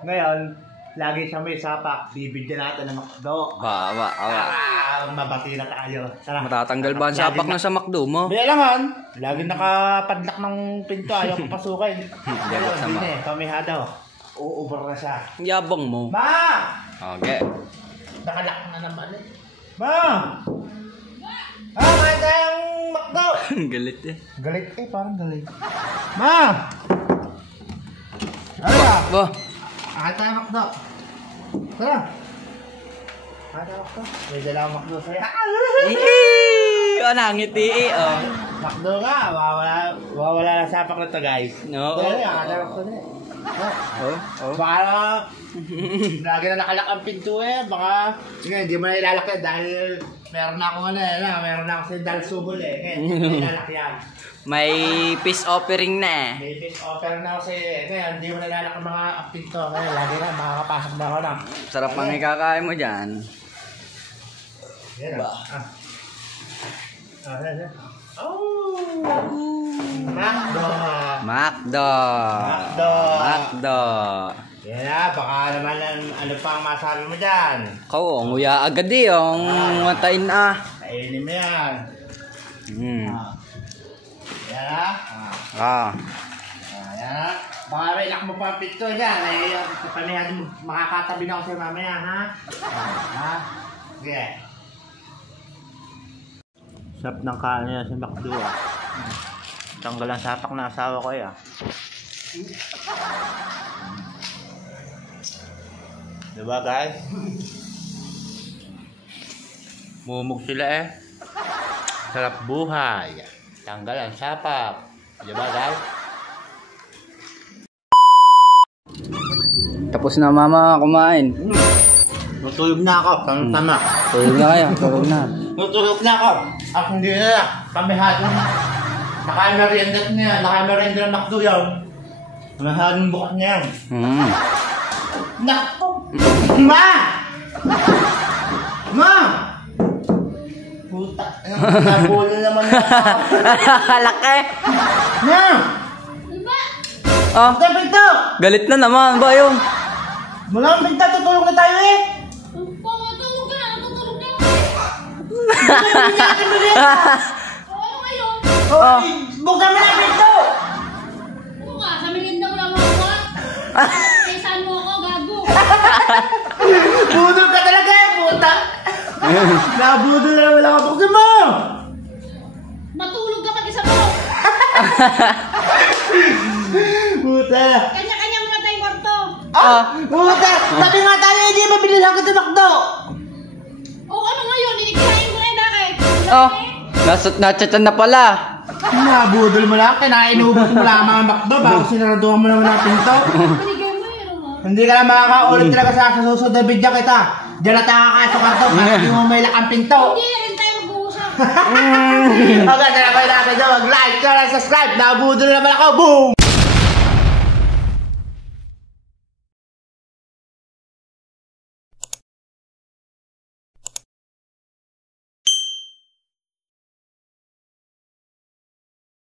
Ngayon, lagi siya may sapak. Bibigyan natin ng McDo. Awa. Mabati na tayo. Tara. Matatanggal ba ang sapak na sa McDo mo? Hindi alangan. Lagi nakapadlak ng pinto. Ayaw papasukin. Hindi sama. Pamihado. Uubar na siya. Yabang mo. Ma! Okay. Nakalak na naman eh. Ma! Kaya tayong McDo! Galit eh. Galit eh, parang galit. Ma! Ano Ba? Kaya tayong McDo. Tara! Kaya tayong McDo. May dala akong McDo sa'yo. Oh, nangiti eh. Oh. McDo nga, wawala na sapak na to guys. No. Dali, kaya tayong McDo na eh. Oh. Baka lagi na nakalak ang pinto eh. Baka hindi mo na ilalaki dahil meron na akong meron na akong sindal subol eh. Ngayon, hindi mo ilalakyan. May peace offering na eh. May peace offer na ako ngayon, hindi mo na ilalak ang mga pinto. Ngayon, lagi na, makakapasok na ako na. Sarap pang ikakain mo dyan. Yan ba? Macdo. Yan na, baka naman ano pa ang masabi mo dyan. Kau, nguya agad eh. Ang matain ah. Kainin mo yan. Yan na. Yan na. Baka relax mo pa ang pito dyan. Pamihado mo, makakatabi na ako sa'yo mamaya, ha? Okay. Sarap ng kain niya si McDo ah. Tanggal ang sapak na asawa ko ah. Diba guys? Mumug sila eh. Sarap buhay. Tanggal ang sapak. Diba guys? Tapos na mama kumain. Matulog na ako. Tama. Tulog na kaya. Tulog na. Matulog na ako. Ako hindi na. Pamihado na. Naka-merienda niya. Naka-merienda ng McDo yun. Pamihadong bukas niya yun. Nakto! Ma! Ma! Puta. Nabulo naman na ako. Laki. Ma! Oh, Pinto! galit na naman ba yun? Mula ang pinto, tutulog na tayo eh! Natulog ka na. Ano ngayon? Oh, buksan mo na ang pinto! Oo nga, sa merienda mo lang ako. Kaysan mo ako, gago. Budol ka talaga eh, puta! Nabudol na naman ako. Buksan mo! Matulog ka mag-isa mo. Puta! Kanya-kanya mo na tayong kwarto. Puta! Sabi nga tayo, hindi mabilis ako sa McDo! O ano ngayon? Inikinain ko na yung bakit? Oh, nachatan na pala. Nabudol mo lang, kinainuubos mo lang ang mga McDo bago sinaraduhan mo naman ang pinto. Binigay mo yun, Hindi ka na makakaulit talaga sa susunod na video kita. Diyan na tayo kakasok ka to, para hindi mo may lakang pinto. Hindi na rin tayo mag-uusap. Okay, tara kayo na kayo. Mag-like, share, and subscribe. Nabudol naman ako. Boom!